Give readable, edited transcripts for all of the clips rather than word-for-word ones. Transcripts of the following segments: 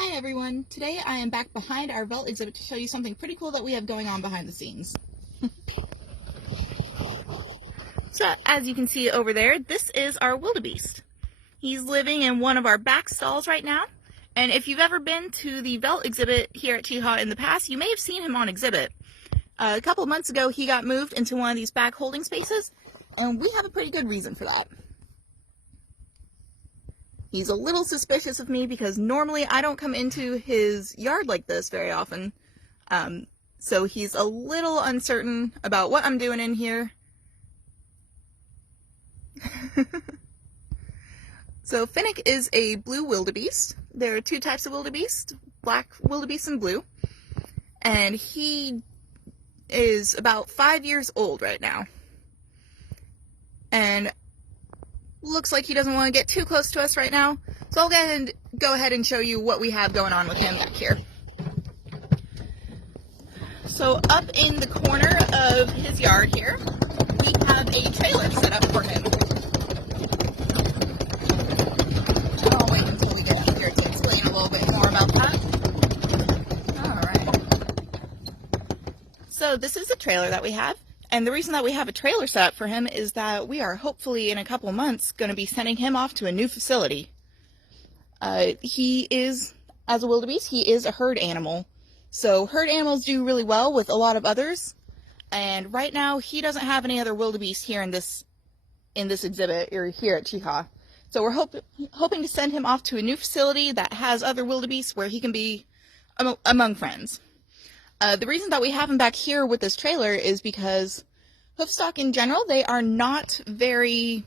Hi everyone, today I am back behind our Velt exhibit to show you something pretty cool that we have going on behind the scenes. So as you can see over there, this is our Wildebeest. He's living in one of our back stalls right now, and if you've ever been to the Velt exhibit here at Cheehaw in the past, you may have seen him on exhibit. A couple of months ago he got moved into one of these back holding spaces, and we have a pretty good reason for that. He's a little suspicious of me because normally I don't come into his yard like this very often. So he's a little uncertain about what I'm doing in here. So Finnick is a blue wildebeest. There are two types of wildebeest, black wildebeest and blue. And he is about 5 years old right now. And looks like he doesn't want to get too close to us right now, so I'll go ahead and show you what we have going on with him back here. So up in the corner of his yard here, we have a trailer set up for him. I'll wait until we get in here to explain a little bit more about that. Alright. So this is the trailer that we have. And the reason that we have a trailer set up for him is that we are hopefully in a couple months going to be sending him off to a new facility. He is, as a wildebeest, he is a herd animal. So herd animals do really well with a lot of others. And right now he doesn't have any other wildebeest here in this exhibit or here at Cheehaw. So we're hoping to send him off to a new facility that has other wildebeest where he can be among friends. The reason that we have him back here with this trailer is because hoofstock in general, they are not very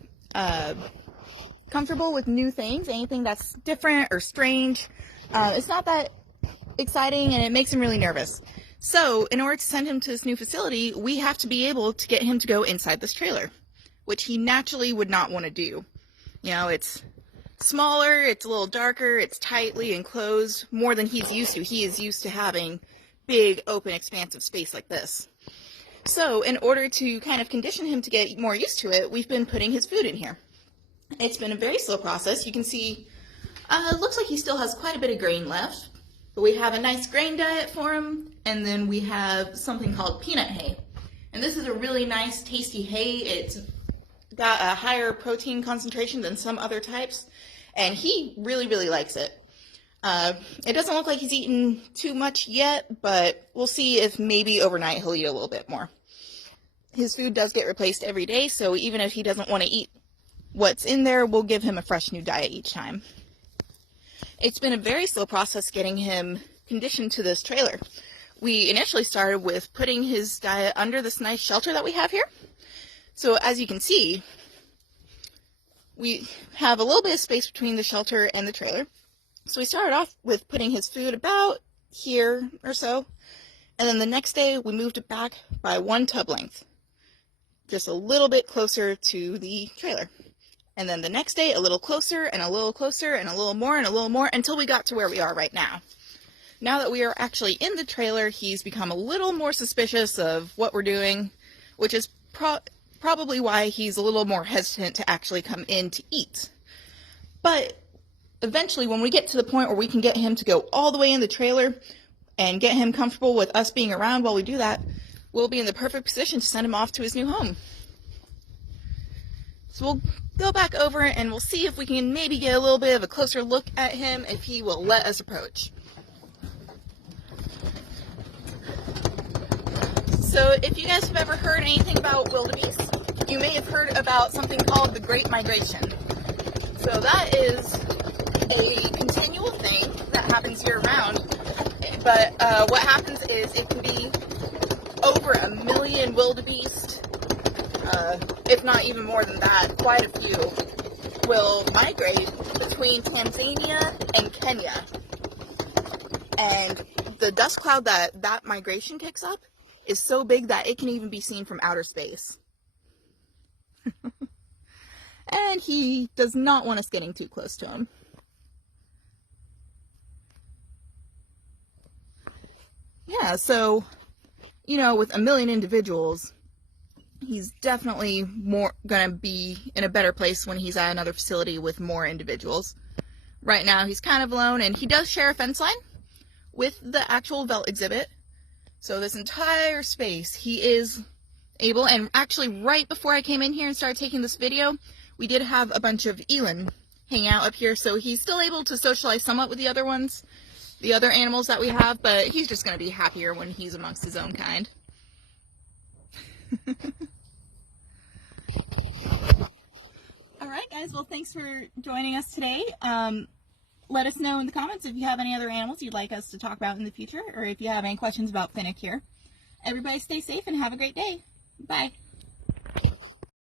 comfortable with new things, anything that's different or strange. It's not that exciting and it makes him really nervous. So in order to send him to this new facility, we have to be able to get him to go inside this trailer, which he naturally would not want to do. You know, it's smaller, it's a little darker, it's tightly enclosed, more than he's used to. He is used to having big, open, expansive space like this. So in order to kind of condition him to get more used to it, we've been putting his food in here. It's been a very slow process. You can see, it looks like he still has quite a bit of grain left, but we have a nice grain diet for him, and then we have something called peanut hay. And this is a really nice, tasty hay. It's got a higher protein concentration than some other types, and he really, really likes it. It doesn't look like he's eaten too much yet, but we'll see if maybe overnight he'll eat a little bit more. His food does get replaced every day, so even if he doesn't want to eat what's in there, we'll give him a fresh new diet each time. It's been a very slow process getting him conditioned to this trailer. We initially started with putting his diet under this nice shelter that we have here. So as you can see, we have a little bit of space between the shelter and the trailer. So we started off with putting his food about here or so, and then the next day we moved it back by 1 tub length, just a little bit closer to the trailer. And then the next day a little closer and a little closer and a little more until we got to where we are right now. Now that we are actually in the trailer, he's become a little more suspicious of what we're doing, which is probably why he's a little more hesitant to actually come in to eat. But eventually, when we get to the point where we can get him to go all the way in the trailer and get him comfortable with us being around while we do that, we'll be in the perfect position to send him off to his new home. So we'll go back over and we'll see if we can maybe get a little bit of a closer look at him if he will let us approach. So if you guys have ever heard anything about wildebeest, you may have heard about something called the Great Migration. So that is a continual thing that happens year round, but what happens is it can be over 1 million wildebeest, if not even more than that, quite a few, will migrate between Tanzania and Kenya. And the dust cloud that migration kicks up is so big that it can even be seen from outer space. And he does not want us getting too close to him. Yeah, so, you know, with 1 million individuals, he's definitely more gonna be in a better place when he's at another facility with more individuals. right now he's kind of alone, and he does share a fence line with the actual Velt exhibit. So this entire space he is able, and actually right before I came in here and started taking this video, we did have a bunch of eland hang out up here, so he's still able to socialize somewhat with the other ones, the other animals that we have, but he's just going to be happier when he's amongst his own kind. Alright guys, well thanks for joining us today. Let us know in the comments if you have any other animals you'd like us to talk about in the future, or if you have any questions about Finnick here. Everybody stay safe and have a great day. Bye.